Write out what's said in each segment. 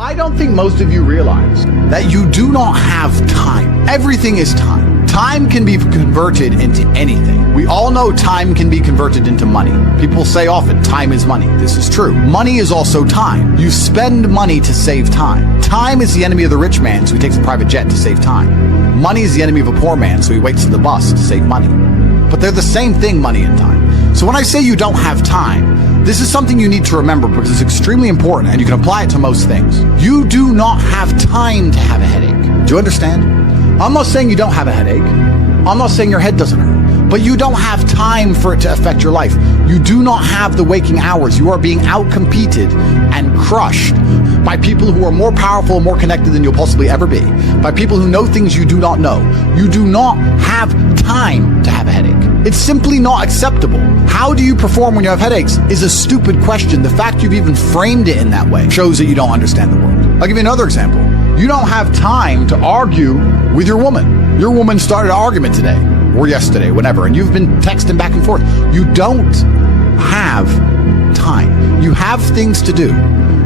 I don't think most of you realize that you do not have time. Everything is time. Time can be converted into anything. We all know time can be converted into money. People say often, time is money. This is true. Money is also time. You spend money to save time. Time is the enemy of the rich man, so he takes a private jet to save time. Money is the enemy of a poor man, so he waits on the bus to save money. But they're the same thing, money and time. So when I say you don't have time, this is something you need to remember because it's extremely important and you can apply it to most things. You do not have time to have a headache. Do you understand? I'm not saying you don't have a headache. I'm not saying your head doesn't hurt. But you don't have time for it to affect your life. You do not have the waking hours. You are being outcompeted and crushed by people who are more powerful and more connected than you'll possibly ever be. By people who know things you do not know. You do not have time to have a headache. It's simply not acceptable. How do you perform when you have headaches is a stupid question. The fact you've even framed it in that way shows that you don't understand the world. I'll give you another example. You don't have time to argue with your woman. Your woman started an argument today or yesterday, whatever, and you've been texting back and forth. You don't have time. You have things to do.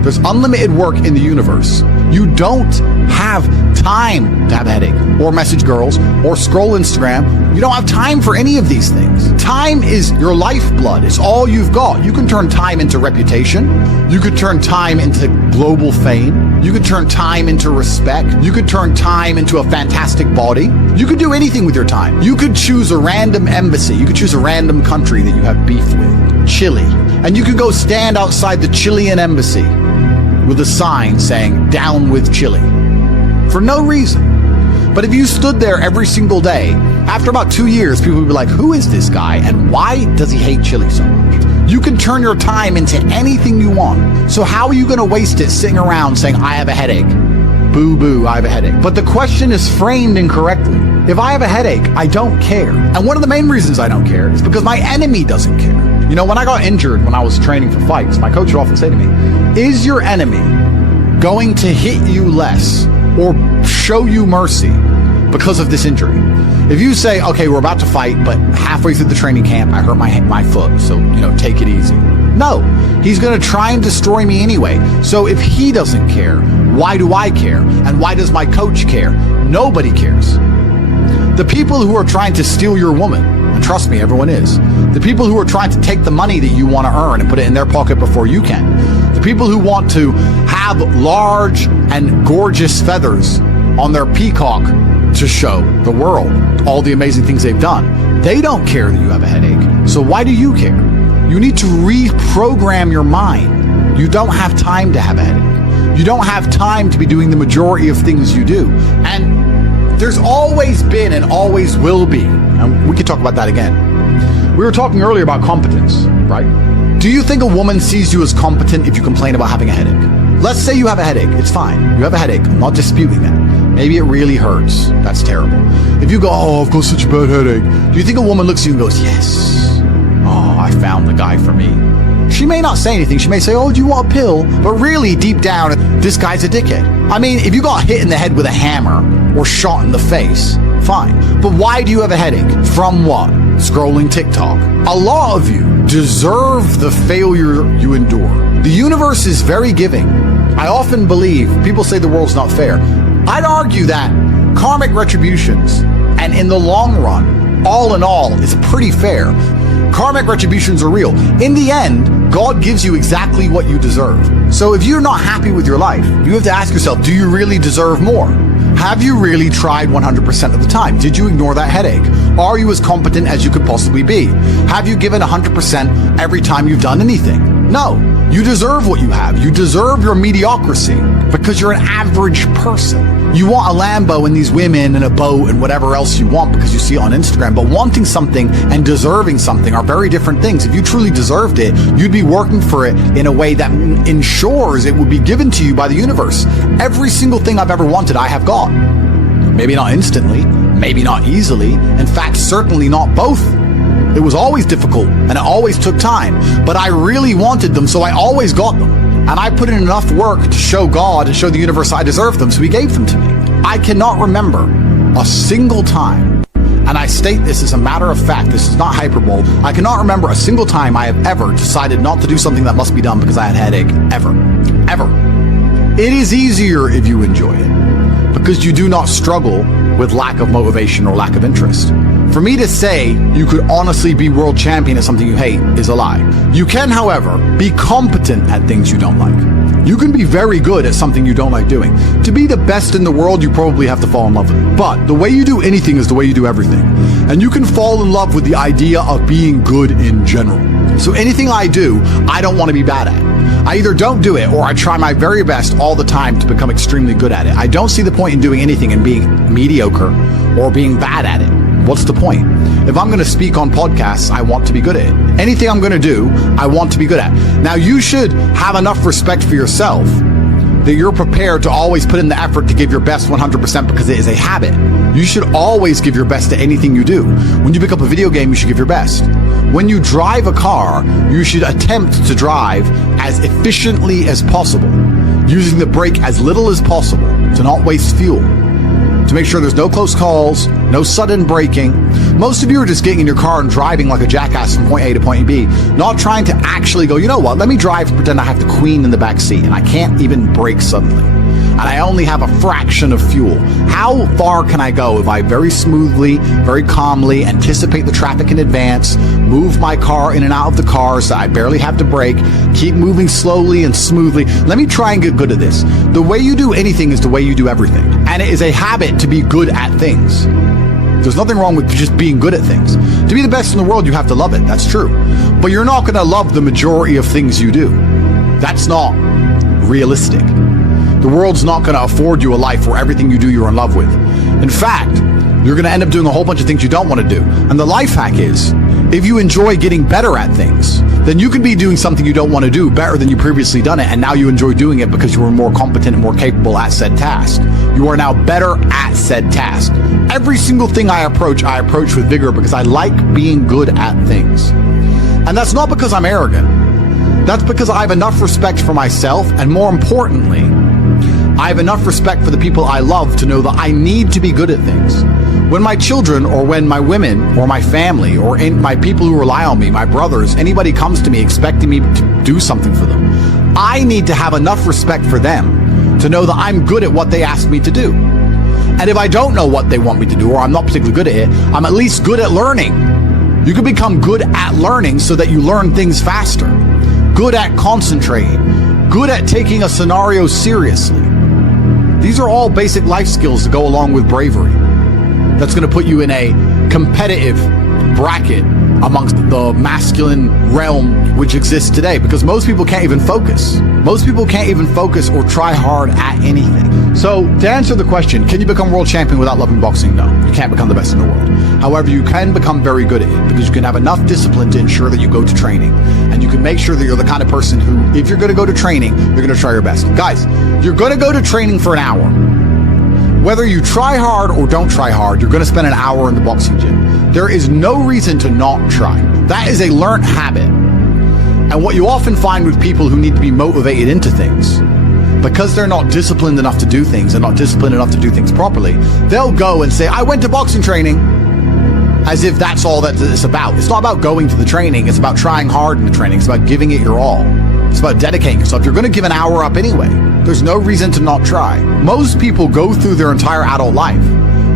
There's unlimited work in the universe. You don't have time to have a headache or message girls or scroll Instagram. You don't have time for any of these things. Time is your lifeblood. It's all you've got. You can turn time into reputation. You could turn time into global fame. You could turn time into respect. You could turn time into a fantastic body. You could do anything with your time. You could choose a random embassy. You could choose a random country that you have beef with. Chile. And you could go stand outside the Chilean embassy with a sign saying, "Down with Chile," for no reason. But if you stood there every single day, after about 2 years, people would be like, who is this guy and why does he hate Chile so much? You can turn your time into anything you want. So how are you going to waste it sitting around saying, I have a headache? Boo boo, I have a headache. But the question is framed incorrectly. If I have a headache, I don't care. And one of the main reasons I don't care is because my enemy doesn't care. You know, when I got injured when I was training for fights, my coach would often say to me, is your enemy going to hit you less or show you mercy because of this injury? If you say, okay, we're about to fight, but halfway through the training camp, I hurt my foot, so, take it easy. No, he's going to try and destroy me anyway. So if he doesn't care, why do I care? And why does my coach care? Nobody cares. The people who are trying to steal your woman, and trust me, everyone is. The people who are trying to take the money that you want to earn and put it in their pocket before you can. The people who want to have large and gorgeous feathers on their peacock to show the world all the amazing things they've done. They don't care that you have a headache. So why do you care? You need to reprogram your mind. You don't have time to have a headache. You don't have time to be doing the majority of things you do. And there's always been and always will be, and we could talk about that again. We were talking earlier about competence, right? Do you think a woman sees you as competent if you complain about having a headache? Let's say you have a headache. It's fine. You have a headache. I'm not disputing that. Maybe it really hurts. That's terrible. If you go, oh, I've got such a bad headache, do you think a woman looks at you and goes, yes, oh, I found the guy for me? She may not say anything. She may say, oh, do you want a pill? But really, deep down, this guy's a dickhead. I mean, if you got hit in the head with a hammer or shot in the face, fine. But why do you have a headache? From what? Scrolling TikTok. A lot of you deserve the failure you endure. The universe is very giving. I often believe, people say the world's not fair. I'd argue that karmic retributions, and in the long run, all in all, is pretty fair. Karmic retributions are real. In the end, God gives you exactly what you deserve. So if you're not happy with your life, you have to ask yourself, do you really deserve more? Have you really tried 100% of the time? Did you ignore that headache? Are you as competent as you could possibly be? Have you given 100% every time you've done anything? No. You deserve what you have. You deserve your mediocrity because you're an average person. You want a Lambo and these women and a boat and whatever else you want because you see it on Instagram. But wanting something and deserving something are very different things. If you truly deserved it, you'd be working for it in a way that ensures it would be given to you by the universe. Every single thing I've ever wanted, I have got. Maybe not instantly, maybe not easily. In fact, certainly not both. It was always difficult and it always took time, but I really wanted them, so I always got them. And I put in enough work to show God and show the universe I deserved them, so he gave them to me. I cannot remember a single time, and I state this as a matter of fact, this is not hyperbole, I cannot remember a single time I have ever decided not to do something that must be done because I had a headache. Ever. Ever. It is easier if you enjoy it, because you do not struggle with lack of motivation or lack of interest. For me to say you could honestly be world champion at something you hate is a lie. You can, however, be competent at things you don't like. You can be very good at something you don't like doing. To be the best in the world, you probably have to fall in love with it. But the way you do anything is the way you do everything. And you can fall in love with the idea of being good in general. So anything I do, I don't want to be bad at. I either don't do it or I try my very best all the time to become extremely good at it. I don't see the point in doing anything and being mediocre or being bad at it. What's the point? If I'm going to speak on podcasts, I want to be good at it. Anything I'm going to do, I want to be good at. Now, you should have enough respect for yourself that you're prepared to always put in the effort to give your best 100% because it is a habit. You should always give your best to anything you do. When you pick up a video game, you should give your best. When you drive a car, you should attempt to drive as efficiently as possible, using the brake as little as possible to not waste fuel, to make sure there's no close calls, no sudden braking. Most of you are just getting in your car and driving like a jackass from point A to point B, not trying to actually go, you know what, let me drive and pretend I have the queen in the back seat and I can't even brake suddenly. And I only have a fraction of fuel. How far can I go if I very smoothly, very calmly anticipate the traffic in advance, move my car in and out of the cars that I barely have to brake, keep moving slowly and smoothly? Let me try and get good at this. The way you do anything is the way you do everything. And it is a habit to be good at things. There's nothing wrong with just being good at things. To be the best in the world, you have to love it. That's true. But you're not going to love the majority of things you do. That's not realistic. The world's not going to afford you a life where everything you do you're in love with. In fact, you're going to end up doing a whole bunch of things you don't want to do. And the life hack is, if you enjoy getting better at things, then you can be doing something you don't want to do better than you previously done it, and now you enjoy doing it because you were more competent and more capable at said task. You are now better at said task. Every single thing I approach with vigor because I like being good at things. And that's not because I'm arrogant. That's because I have enough respect for myself, and more importantly, I have enough respect for the people I love to know that I need to be good at things. When my children, or when my women, or my family, or my people who rely on me, my brothers, anybody comes to me expecting me to do something for them, I need to have enough respect for them to know that I'm good at what they ask me to do. And if I don't know what they want me to do, or I'm not particularly good at it, I'm at least good at learning. You can become good at learning so that you learn things faster. Good at concentrating. Good at taking a scenario seriously. These are all basic life skills that go along with bravery. That's going to put you in a competitive bracket amongst the masculine realm which exists today, because most people can't even focus. Most people can't even focus or try hard at anything. So to answer the question, can you become world champion without loving boxing? No, you can't become the best in the world. However, you can become very good at it because you can have enough discipline to ensure that you go to training, and you can make sure that you're the kind of person who, if you're going to go to training, you're going to try your best. Guys, you're going to go to training for an hour. Whether you try hard or don't try hard, you're going to spend an hour in the boxing gym. There is no reason to not try. That is a learned habit. And what you often find with people who need to be motivated into things, because they're not disciplined enough to do things and not disciplined enough to do things properly, they'll go and say, I went to boxing training, as if that's all that it's about. It's not about going to the training. It's about trying hard in the training. It's about giving it your all. It's about dedicating yourself. You're going to give an hour up anyway. There's no reason to not try. Most people go through their entire adult life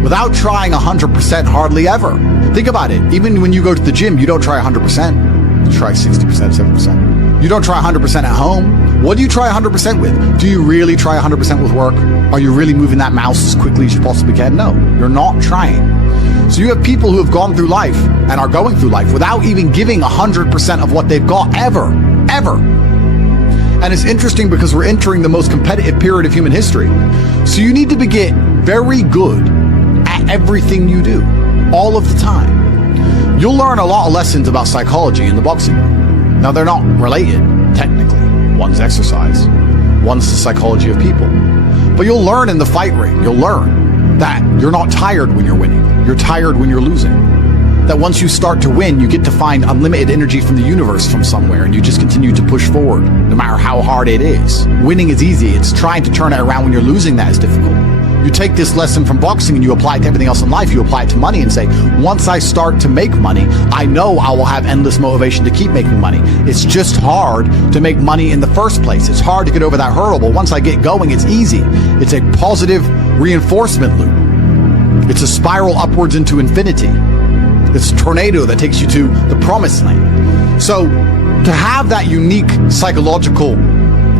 without trying 100% hardly ever. Think about it. Even when you go to the gym, you don't try 100%. You try 60%, 70%. You don't try 100% at home. What do you try 100% with? Do you really try 100% with work? Are you really moving that mouse as quickly as you possibly can? No, you're not trying. So you have people who have gone through life and are going through life without even giving 100% of what they've got ever. And it's interesting because we're entering the most competitive period of human history. So you need to get very good at everything you do, all of the time. You'll learn a lot of lessons about psychology in the boxing room. Now, they're not related, technically. One's exercise, one's the psychology of people. But you'll learn in the fight ring, you'll learn that you're not tired when you're winning. You're tired when you're losing. That once you start to win, you get to find unlimited energy from the universe from somewhere, and you just continue to push forward, no matter how hard it is. Winning is easy. It's trying to turn it around when you're losing that is difficult. You take this lesson from boxing and you apply it to everything else in life. You apply it to money and say, once I start to make money, I know I will have endless motivation to keep making money. It's just hard to make money in the first place. It's hard to get over that hurdle, but once I get going, it's easy. It's a positive reinforcement loop. It's a spiral upwards into infinity. It's a tornado that takes you to the promised land. So to have that unique psychological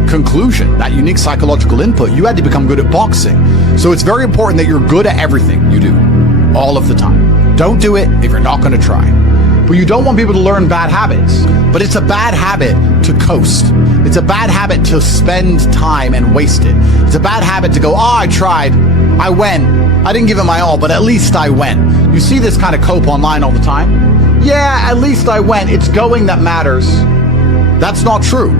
conclusion, that unique psychological input, you had to become good at boxing. So it's very important that you're good at everything you do, all of the time. Don't do it if you're not going to try. But you don't want people to learn bad habits. But it's a bad habit to coast. It's a bad habit to spend time and waste it. It's a bad habit to go, I tried, I went, I didn't give it my all, but at least I went. You see this kind of cope online all the time. Yeah, at least I went. It's going that matters. That's not true.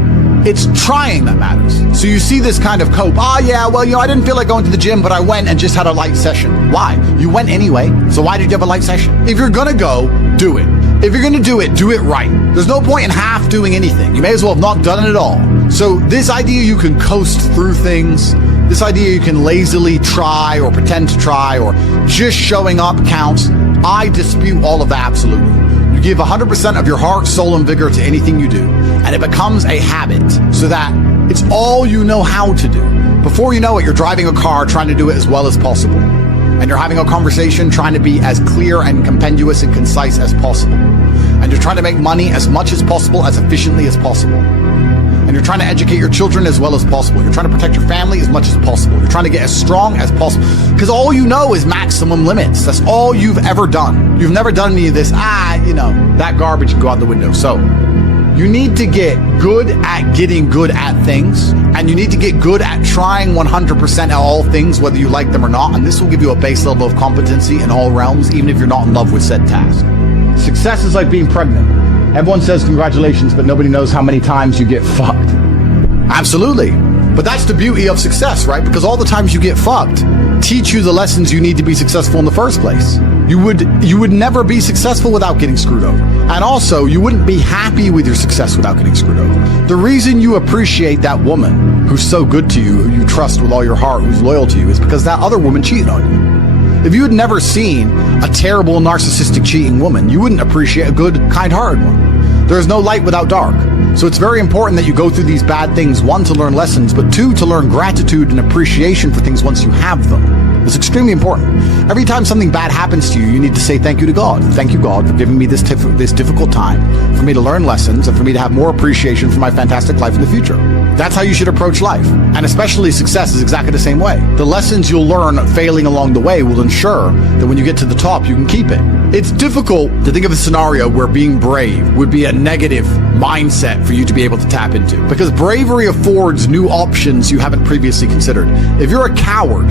It's trying that matters. So you see this kind of cope. Yeah, well, I didn't feel like going to the gym, but I went and just had a light session. Why? You went anyway. So why did you have a light session? If you're going to go, do it. If you're going to do it right. There's no point in half doing anything. You may as well have not done it at all. So this idea you can coast through things, this idea you can lazily try or pretend to try or just showing up counts, I dispute all of that absolutely. You give 100% of your heart, soul, and vigor to anything you do, and it becomes a habit so that it's all you know how to do. Before you know it, you're driving a car trying to do it as well as possible. And you're having a conversation trying to be as clear and compendious and concise as possible. And you're trying to make money as much as possible, as efficiently as possible. And you're trying to educate your children as well as possible. You're trying to protect your family as much as possible. You're trying to get as strong as possible. Because all you know is maximum limits. That's all you've ever done. You've never done any of this, that garbage can go out the window. So you need to get good at getting good at things. And you need to get good at trying 100% at all things, whether you like them or not. And this will give you a base level of competency in all realms, even if you're not in love with said task. Success is like being pregnant. Everyone says congratulations, but nobody knows how many times you get fucked. Absolutely. But that's the beauty of success, right? Because all the times you get fucked teach you the lessons you need to be successful in the first place. You would never be successful without getting screwed over. And also, you wouldn't be happy with your success without getting screwed over. The reason you appreciate that woman who's so good to you, who you trust with all your heart, who's loyal to you, is because that other woman cheated on you. If you had never seen a terrible, narcissistic, cheating woman, you wouldn't appreciate a good, kind-hearted one. There is no light without dark. So it's very important that you go through these bad things, one, to learn lessons, but two, to learn gratitude and appreciation for things once you have them. It's extremely important. Every time something bad happens to you, you need to say thank you to God. Thank you, God, for giving me this difficult time, for me to learn lessons, and for me to have more appreciation for my fantastic life in the future. That's how you should approach life. And especially success is exactly the same way. The lessons you'll learn failing along the way will ensure that when you get to the top, you can keep it. It's difficult to think of a scenario where being brave would be a negative mindset for you to be able to tap into, because bravery affords new options you haven't previously considered. If you're a coward,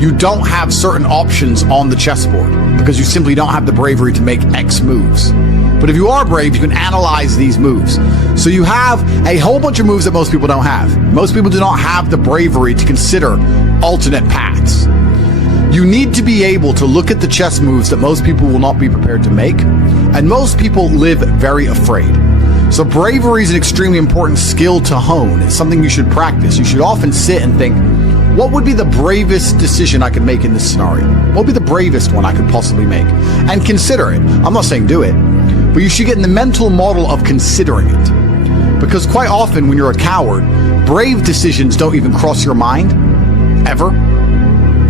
you don't have certain options on the chessboard because you simply don't have the bravery to make X moves. But if you are brave, you can analyze these moves. So you have a whole bunch of moves that most people don't have. Most people do not have the bravery to consider alternate paths. You need to be able to look at the chess moves that most people will not be prepared to make, and most people live very afraid. So bravery is an extremely important skill to hone. It's something you should practice. You should often sit and think, what would be the bravest decision I could make in this scenario? What would be the bravest one I could possibly make? And consider it. I'm not saying do it, but you should get in the mental model of considering it. Because quite often when you're a coward, brave decisions don't even cross your mind, ever.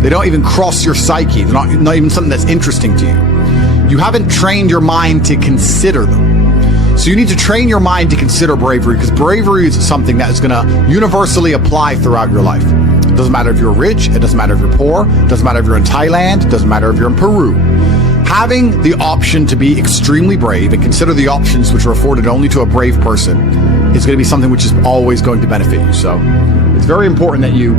They don't even cross your psyche. They're not even something that's interesting to you. You haven't trained your mind to consider them. So you need to train your mind to consider bravery, because bravery is something that is going to universally apply throughout your life. It doesn't matter if you're rich, it doesn't matter if you're poor, it doesn't matter if you're in Thailand, it doesn't matter if you're in Peru. Having the option to be extremely brave and consider the options which are afforded only to a brave person is going to be something which is always going to benefit you. So it's very important that you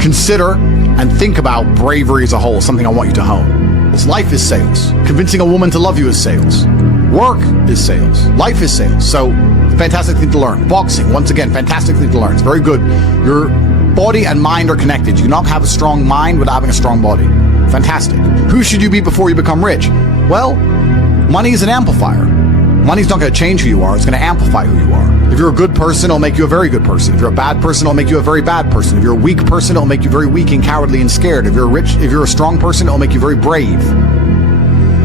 consider and think about bravery as a whole, something I want you to hone. This life is sales. Convincing a woman to love you is sales. Work is sales. Life is sales. So fantastic thing to learn. Boxing, once again, fantastic thing to learn. It's very good. Your body and mind are connected. You cannot have a strong mind without having a strong body. Fantastic. Who should you be before you become rich? Well, money is an amplifier. Money's not going to change who you are. It's going to amplify who you are. If If you're a good person, it'll make you a very good person. If you're a bad person, it'll make you a very bad person. If you're a weak person, it'll make you very weak and cowardly and scared. If you're a strong person, it'll make you very brave.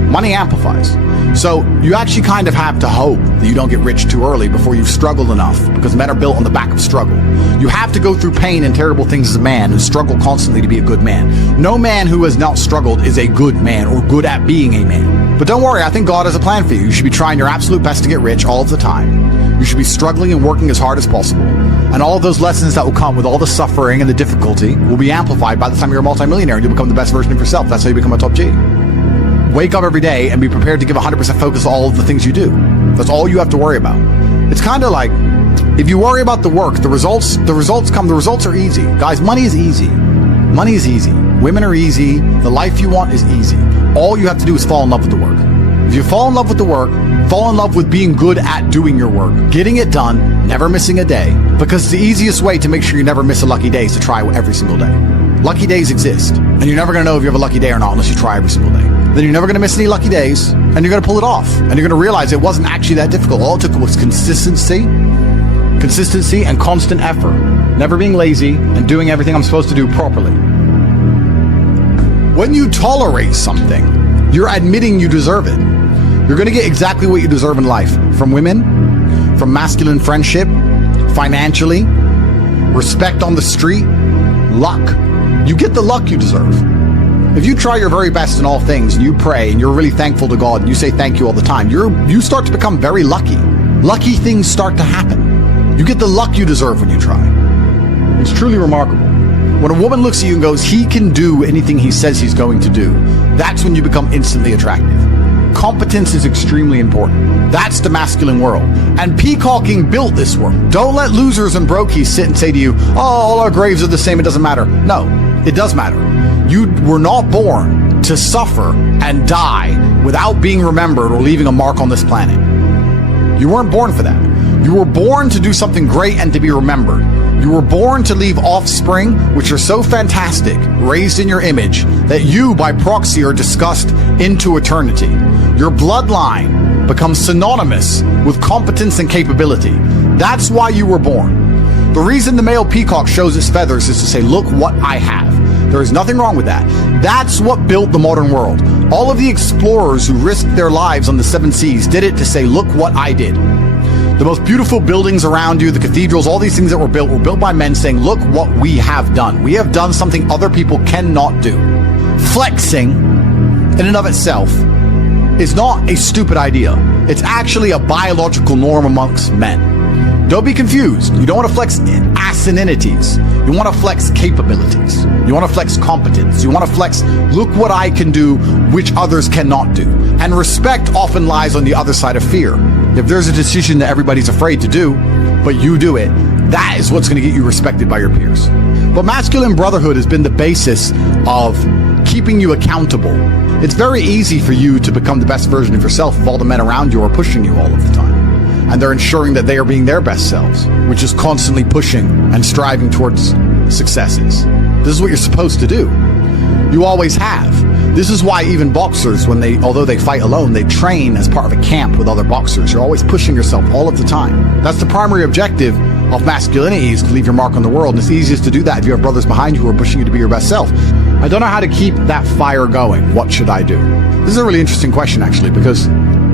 Money amplifies. So you actually kind of have to hope that you don't get rich too early before you've struggled enough, because men are built on the back of struggle. You have to go through pain and terrible things as a man and struggle constantly to be a good man. No man who has not struggled is a good man or good at being a man. But don't worry, I think God has a plan for you. You should be trying your absolute best to get rich all of the time. You should be struggling and working as hard as possible. And all of those lessons that will come with all the suffering and the difficulty will be amplified by the time you're a multimillionaire and you'll become the best version of yourself. That's how you become a top G. Wake up every day and be prepared to give 100% focus to all of the things you do. That's all you have to worry about. It's kind of like, if you worry about the work, the results come. The results are easy. Guys, money is easy. Money is easy. Women are easy. The life you want is easy. All you have to do is fall in love with the work. If you fall in love with the work, fall in love with being good at doing your work, getting it done, never missing a day. Because the easiest way to make sure you never miss a lucky day is to try every single day. Lucky days exist, and you're never going to know if you have a lucky day or not unless you try every single day. Then you're never going to miss any lucky days, and you're going to pull it off. And you're going to realize it wasn't actually that difficult. All it took was consistency and constant effort. Never being lazy and doing everything I'm supposed to do properly. When you tolerate something, you're admitting you deserve it. You're going to get exactly what you deserve in life. From women, from masculine friendship, financially, respect on the street, luck. You get the luck you deserve. If you try your very best in all things, and you pray, and you're really thankful to God, and you say thank you all the time, you start to become very lucky. Lucky things start to happen. You get the luck you deserve when you try. It's truly remarkable. When a woman looks at you and goes, he can do anything he says he's going to do, that's when you become instantly attractive. Competence is extremely important. That's the masculine world. And peacocking built this world. Don't let losers and brokies sit and say to you, oh, all our graves are the same, it doesn't matter. No, it does matter. You were not born to suffer and die without being remembered or leaving a mark on this planet. You weren't born for that. You were born to do something great and to be remembered. You were born to leave offspring, which are so fantastic, raised in your image, that you, by proxy, are discussed into eternity. Your bloodline becomes synonymous with competence and capability. That's why you were born. The reason the male peacock shows its feathers is to say, look what I have. There is nothing wrong with that. That's what built the modern world. All of the explorers who risked their lives on the 7 seas did it to say, look what I did. The most beautiful buildings around you, the cathedrals, all these things that were built by men saying, look what we have done. We have done something other people cannot do. Flexing, in and of itself, is not a stupid idea. It's actually a biological norm amongst men. Don't be confused. You don't want to flex asininities. You want to flex capabilities. You want to flex competence. You want to flex, look what I can do, which others cannot do. And respect often lies on the other side of fear. If there's a decision that everybody's afraid to do, but you do it, that is what's going to get you respected by your peers. But masculine brotherhood has been the basis of keeping you accountable. It's very easy for you to become the best version of yourself if all the men around you are pushing you all of the time. And they're ensuring that they are being their best selves, which is constantly pushing and striving towards successes. This is what you're supposed to do. You always have. This is why even boxers, although they fight alone, they train as part of a camp with other boxers. You're always pushing yourself all of the time. That's the primary objective of masculinity, is to leave your mark on the world. And it's easiest to do that if you have brothers behind you who are pushing you to be your best self. I don't know how to keep that fire going. What should I do? This is a really interesting question, actually, because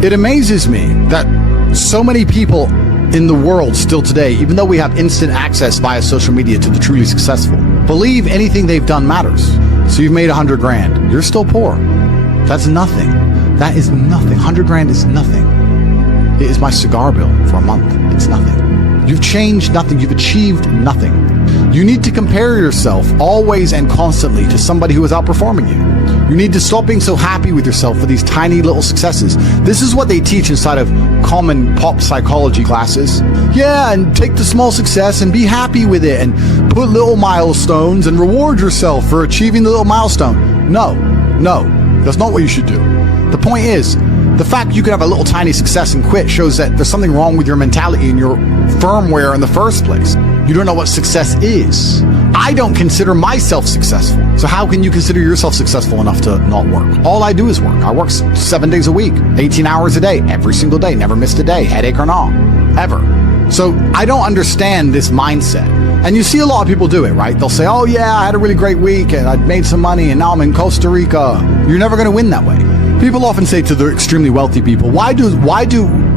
it amazes me that so many people in the world still today, even though we have instant access via social media to the truly successful, believe anything they've done matters. So you've made 100 grand. You're still poor. That's nothing. That is nothing. 100 grand is nothing. It is my cigar bill for a month. It's nothing. You've changed nothing. You've achieved nothing. You need to compare yourself always and constantly to somebody who is outperforming you. You need to stop being so happy with yourself for these tiny little successes. This is what they teach inside of common pop psychology classes. Yeah, and take the small success and be happy with it and put little milestones and reward yourself for achieving the little milestone. No, that's not what you should do. The point is, the fact you can have a little tiny success and quit shows that there's something wrong with your mentality and your firmware in the first place. You don't know what success is. I don't consider myself successful. So how can you consider yourself successful enough to not work? All I do is work. I work 7 days a week, 18 hours a day, every single day, never missed a day, headache or not, ever. So I don't understand this mindset. And you see a lot of people do it, right? They'll say, oh yeah, I had a really great week and I made some money and now I'm in Costa Rica. You're never going to win that way. People often say to the extremely wealthy people, why do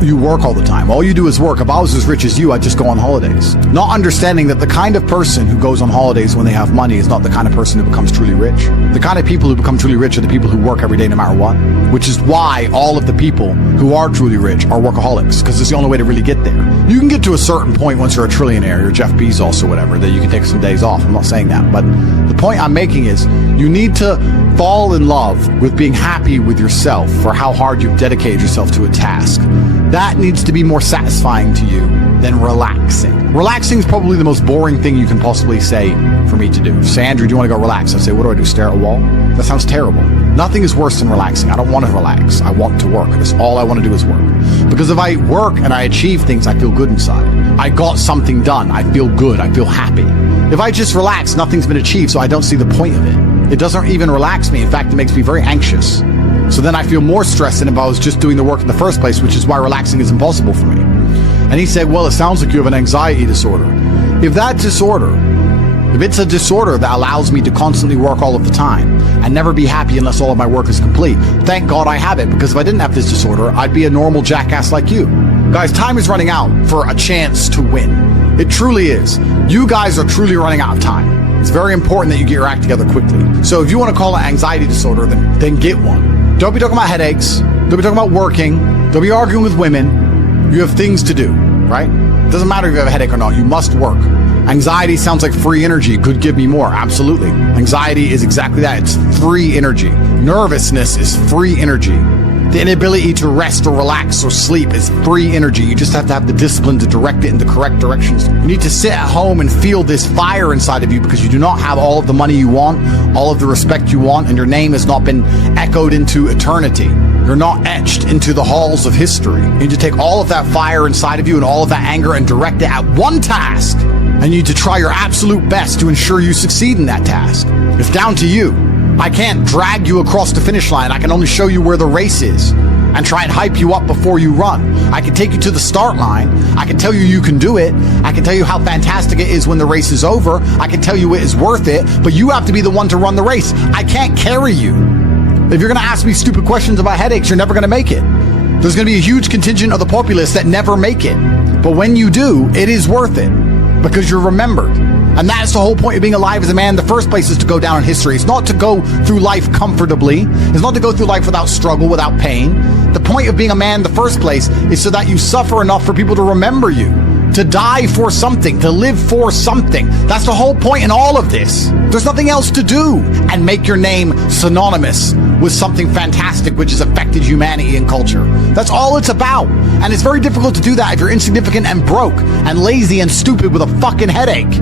you work all the time? All you do is work. If I was as rich as you, I'd just go on holidays. Not understanding that the kind of person who goes on holidays when they have money is not the kind of person who becomes truly rich. The kind of people who become truly rich are the people who work every day no matter what, which is why all of the people who are truly rich are workaholics, because it's the only way to really get there. You can get to a certain point once you're a trillionaire, you're Jeff Bezos or whatever, that you can take some days off. I'm not saying that, but the point I'm making is you need to fall in love with being happy with yourself for how hard you've dedicated yourself to a task. That needs to be more satisfying to you than relaxing. Relaxing is probably the most boring thing you can possibly say for me to do. Say, Andrew, do you want to go relax? I say, what do I do, stare at a wall? That sounds terrible. Nothing is worse than relaxing. I don't want to relax. I want to work. That's all I want to do is work. Because if I work and I achieve things, I feel good inside. I got something done. I feel good. I feel happy. If I just relax, nothing's been achieved, so I don't see the point of it. It doesn't even relax me. In fact, it makes me very anxious. So then I feel more stressed than if I was just doing the work in the first place, which is why relaxing is impossible for me. And he said, well, it sounds like you have an anxiety disorder. If it's a disorder that allows me to constantly work all of the time and never be happy unless all of my work is complete, thank God I have it, because if I didn't have this disorder, I'd be a normal jackass like you. Guys, time is running out for a chance to win. It truly is. You guys are truly running out of time. It's very important that you get your act together quickly. So if you want to call it anxiety disorder, then get one. Don't be talking about headaches. Don't be talking about working. Don't be arguing with women. You have things to do, right? It doesn't matter if you have a headache or not. You must work. Anxiety sounds like free energy. Could give me more. Absolutely. Anxiety is exactly that. It's free energy. Nervousness is free energy. The inability to rest or relax or sleep is free energy. You just have to have the discipline to direct it in the correct directions. You need to sit at home and feel this fire inside of you, because you do not have all of the money you want, all of the respect you want, and your name has not been echoed into eternity. You're not etched into the halls of history. You need to take all of that fire inside of you and all of that anger and direct it at one task. And you need to try your absolute best to ensure you succeed in that task. It's down to you. I can't drag you across the finish line. I can only show you where the race is and try and hype you up before you run. I can take you to the start line. I can tell you you can do it. I can tell you how fantastic it is when the race is over. I can tell you it is worth it, but you have to be the one to run the race. I can't carry you. If you're going to ask me stupid questions about headaches, you're never going to make it. There's going to be a huge contingent of the populace that never make it. But when you do, it is worth it, because you're remembered. And that's the whole point of being alive as a man in the first place, is to go down in history. It's not to go through life comfortably. It's not to go through life without struggle, without pain. The point of being a man in the first place is so that you suffer enough for people to remember you, to die for something, to live for something. That's the whole point in all of this. There's nothing else to do, and make your name synonymous with something fantastic which has affected humanity and culture. That's all it's about. And it's very difficult to do that if you're insignificant and broke and lazy and stupid with a fucking headache.